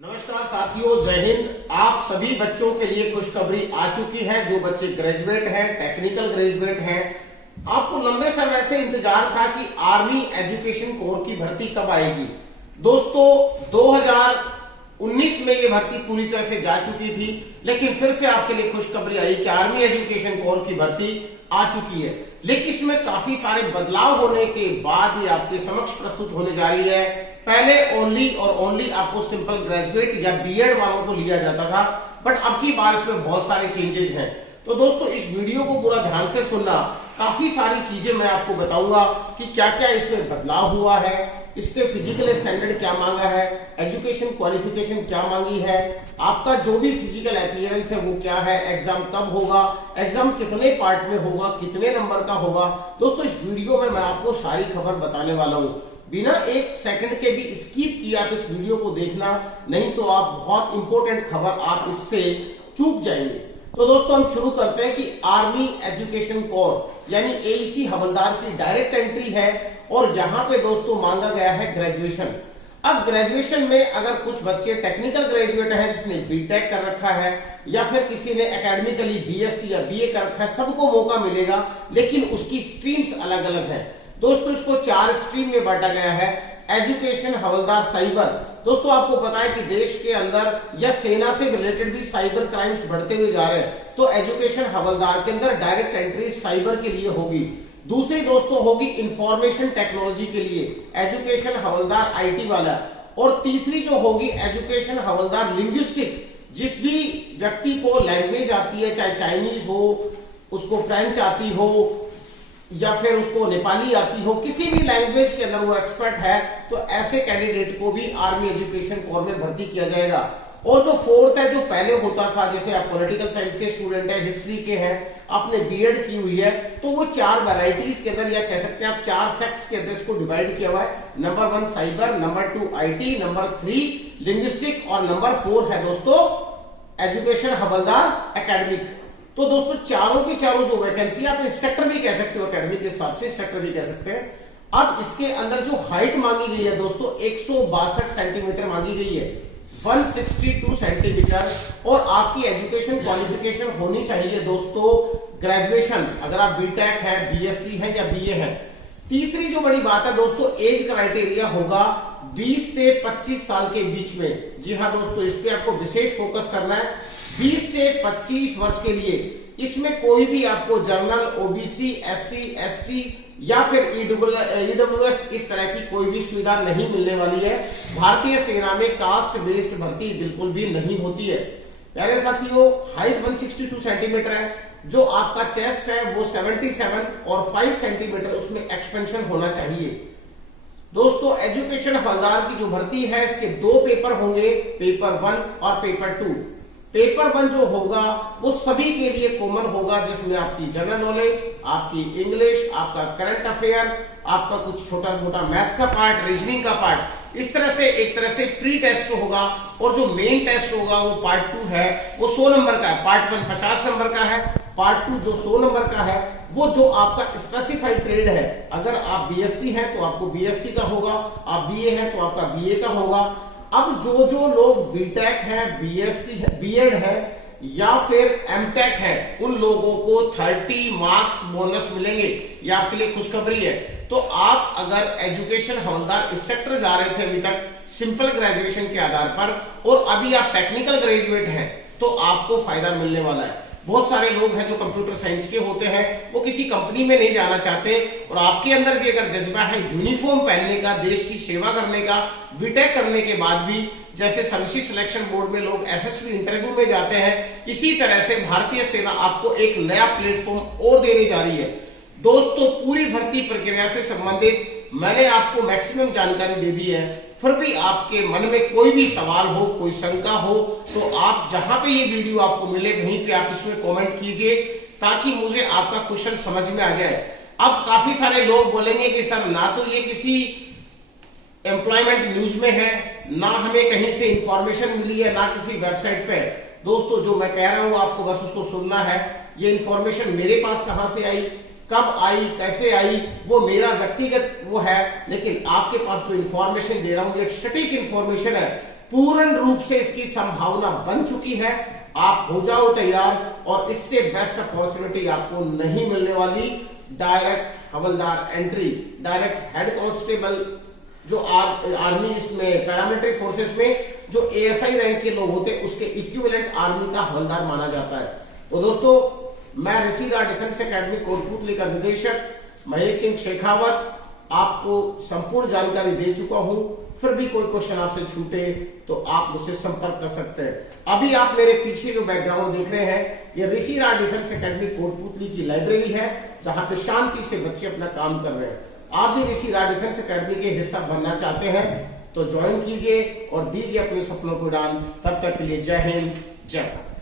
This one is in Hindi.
नमस्कार साथियों, जय हिंद। आप सभी बच्चों के लिए खुशखबरी आ चुकी है। जो बच्चे ग्रेजुएट हैं, टेक्निकल ग्रेजुएट हैं, आपको लंबे समय से इंतजार था कि आर्मी एजुकेशन कोर की भर्ती कब आएगी। दोस्तों 2019 में ये भर्ती पूरी तरह से जा चुकी थी, लेकिन फिर से आपके लिए खुशखबरी आई कि आर्मी एजुकेशन कोर की भर्ती आ चुकी है। लेकिन इसमें काफी सारे बदलाव होने के बाद ये आपके समक्ष प्रस्तुत होने जा रही है। पहले ओनली और ओनली आपको सिंपल ग्रेजुएट या बीएड वालों को लिया जाता था, बट अब की बार इसमें बहुत सारे चेंजेस हैं। तो दोस्तों इस वीडियो को पूरा ध्यान से सुनना, काफी सारी चीजें मैं आपको बताऊंगा कि क्या क्या इसमें बदलाव हुआ है, इसके फिजिकल स्टैंडर्ड क्या मांगा है, एजुकेशन क्वालिफिकेशन क्या मांगी है, आपका जो भी फिजिकल अपीयरेंस है वो क्या है, एग्जाम कब होगा, एग्जाम कितने पार्ट में होगा, कितने नंबर का होगा। दोस्तों इस वीडियो में मैं आपको सारी खबर बताने वाला हूं। बिना एक सेकंड के भी स्किप किए आप इस वीडियो को देखना, नहीं तो आप बहुत इंपॉर्टेंट खबर आप इससे चूक जाएंगे। तो दोस्तों हम शुरू करते हैं कि आर्मी एजुकेशन कोर यानी एईसी हवलदार की डायरेक्ट एंट्री है और यहां पे दोस्तों मांगा गया है ग्रेजुएशन। अब ग्रेजुएशन में अगर कुछ बच्चे टेक्निकल ग्रेजुएट हैं जिसने बीटेक कर रखा है या फिर किसी ने एकेडमिकली बीएससी या बीए कर रखा है, सबको मौका मिलेगा, लेकिन उसकी स्ट्रीम्स अलग अलग है। दोस्तों इसको 4 स्ट्रीम में बांटा गया है। एजुकेशन हवलदार साइबर, दोस्तों आपको पता है कि देश के अंदर या सेना से रिलेटेड भी साइबर क्राइम्स बढ़ते हुए जा रहे हैं, तो एजुकेशन हवलदार के अंदर डायरेक्ट एंट्री साइबर के लिए होगी। दूसरी दोस्तों होगी इंफॉर्मेशन टेक्नोलॉजी के लिए, एजुकेशन हवलदार आईटी वाला। और तीसरी जो होगी एजुकेशन हवलदार लिंग्विस्टिक, जिस भी व्यक्ति को लैंग्वेज आती है, चाहे चाइनीज हो, उसको फ्रेंच आती हो या फिर उसको नेपाली आती हो, किसी भी लैंग्वेज के अंदर वो एक्सपर्ट है, तो ऐसे कैंडिडेट को भी आर्मी एजुकेशन कोर में भर्ती किया जाएगा। और जो फोर्थ है, जो पहले होता था, जैसे आप पॉलिटिकल साइंस के स्टूडेंट हैं, हिस्ट्री के हैं, आपने बीएड की हुई है, तो वो 4 वैरायटीज के अंदर, या कह सकते हैं आप 4 सेक्ट्स के अंदर इसको डिवाइड किया हुआ है। Number 1 cyber, number 2 IT, number 3 linguistic और नंबर 4 है दोस्तों एजुकेशन हवलदार एकेडमिक। तो दोस्तों चारों की चारों जो वैकेंसी, आप इंस्ट्रक्टर भी कह सकते हो, एकेडमिक के हिसाब से इंस्ट्रक्टर भी कह सकते हैं। अब इसके अंदर जो हाइट मांगी गई है दोस्तों 162 सेंटीमीटर मांगी गई है, 162 सेंटीमीटर। और आपकी एजुकेशन क्वालिफिकेशन होनी चाहिए दोस्तों ग्रेजुएशन, अगर आप बीटेक है, बीएससी है या बीए है। तीसरी जो बड़ी बात है दोस्तों, एज क्राइटेरिया होगा 20 से 25 साल के बीच में। जी हाँ दोस्तों, इस पे आपको विशेष फोकस करना है। 20 से 25 वर्ष के लिए इसमें कोई भी आपको जर्नल, ओबीसी, एससी, एसटी या फिर ईडब्ल्यूएस इस तरह की कोई भी सुविधा नहीं मिलने वाली है। भारतीय सेना में कास्ट बेस्ड भर्ती बिल्कुल भी नहीं होती है। प्यारे साथियों, हाइट 162 सेंटीमीटर है, जो आपका चेस्ट है वो 77 और 5 सेंटीमीटर उसमें एक्सपेंशन होना चाहिए। दोस्तों एजुकेशन हवलदार की जो भर्ती है, इसके 2 पेपर होंगे, पेपर 1 और पेपर 2। पेपर 1 जो होगा वो सभी के लिए कॉमन होगा, जिसमें आपकी जनरल नॉलेज, आपकी इंग्लिश, आपका करंट अफेयर, आपका कुछ छोटा मोटा मैथ्स का पार्ट, रीजनिंग का पार्ट, इस तरह से एक तरह से प्री टेस्ट होगा। और जो मेन टेस्ट होगा वो पार्ट 2 है, वो 100 नंबर का है। पार्ट 1 50 नंबर का है, पार्ट 2 जो 100 नंबर का है, वो जो आपका स्पेसिफाइड ट्रेड है, अगर आप बीएससी हैं तो आपको बीएससी का होगा, आप बीए हैं तो आपका बीए का होगा। अब जो जो लोग बीटेक है, बीएससी है, बीएड है या फिर एमटेक है, उन लोगों को 30 मार्क्स बोनस मिलेंगे। ये आपके लिए खुशखबरी है। तो आप अगर एजुकेशन हवलदार इंस्ट्रक्टर जा रहे थे अभी तक सिंपल ग्रेजुएशन के आधार पर, और अभी आप टेक्निकल ग्रेजुएट हैं, तो आपको फायदा मिलने वाला है। बहुत सारे लोग हैं जो कंप्यूटर साइंस के होते हैं, वो किसी कंपनी में नहीं जाना चाहते, और आपके अंदर भी अगर जज्बा है यूनिफॉर्म पहनने का, देश की सेवा करने का, बीटेक करने के बाद भी, जैसे सर्विसेज सिलेक्शन बोर्ड में लोग एसएसबी इंटरव्यू में जाते हैं, इसी तरह से भारतीय सेना आपको एक नया प्लेटफॉर्म और देने जा रही है। दोस्तों पूरी भर्ती प्रक्रिया से संबंधित मैंने आपको मैक्सिमम जानकारी दे दी है। फिर भी आपके मन में कोई भी सवाल हो, कोई शंका हो, तो आप जहां पे ये वीडियो आपको मिले वहीं पे आप इसमें कमेंट कीजिए, ताकि मुझे आपका क्वेश्चन समझ में आ जाए। अब काफी सारे लोग बोलेंगे कि सर ना तो ये किसी एम्प्लॉयमेंट न्यूज में है, ना हमें कहीं से इंफॉर्मेशन मिली है, ना किसी वेबसाइट पे। दोस्तों जो मैं कह रहा हूं आपको बस उसको सुनना है। ये इंफॉर्मेशन मेरे पास कहां से आई, कब आई, कैसे आई, वो मेरा व्यक्तिगत वो है, लेकिन आपके पास जो इंफॉर्मेशन दे रहा हूं ये सटीक इंफॉर्मेशन है। पूर्ण रूप से इसकी संभावना बन चुकी है। आप हो जाओ तैयार, और इससे बेस्ट अपॉर्चुनिटी आपको नहीं मिलने वाली। डायरेक्ट हवलदार एंट्री, डायरेक्ट हेड कांस्टेबल, जो आर्मी इसमें पैरामिलिट्री फोर्सेस में जो एएसआई रैंक के लोग होते हैं उसके इक्विवेलेंट आर्मी का हवलदार माना जाता है। तो दोस्तों, मैं ऋषि राज डिफेंस एकेडमी कोटपुतली का निदेशक महेश सिंह शेखावत आपको संपूर्ण जानकारी दे चुका हूं। फिर भी कोई क्वेश्चन आपसे छूटे तो आप मुझसे संपर्क कर सकते हैं। अभी आप मेरे पीछे जो बैकग्राउंड देख रहे हैं, ये ऋषि राज डिफेंस एकेडमी कोटपुतली की लाइब्रेरी है, जहां पे शांति से बच्चे अपना काम कर रहे हैं। आप भी ऋषि राज डिफेंस एकेडमी के हिस्सा बनना चाहते हैं तो ज्वाइन कीजिए और दीजिए अपने सपनों को उड़ान। तब तक के लिए जय हिंद, जय भारत।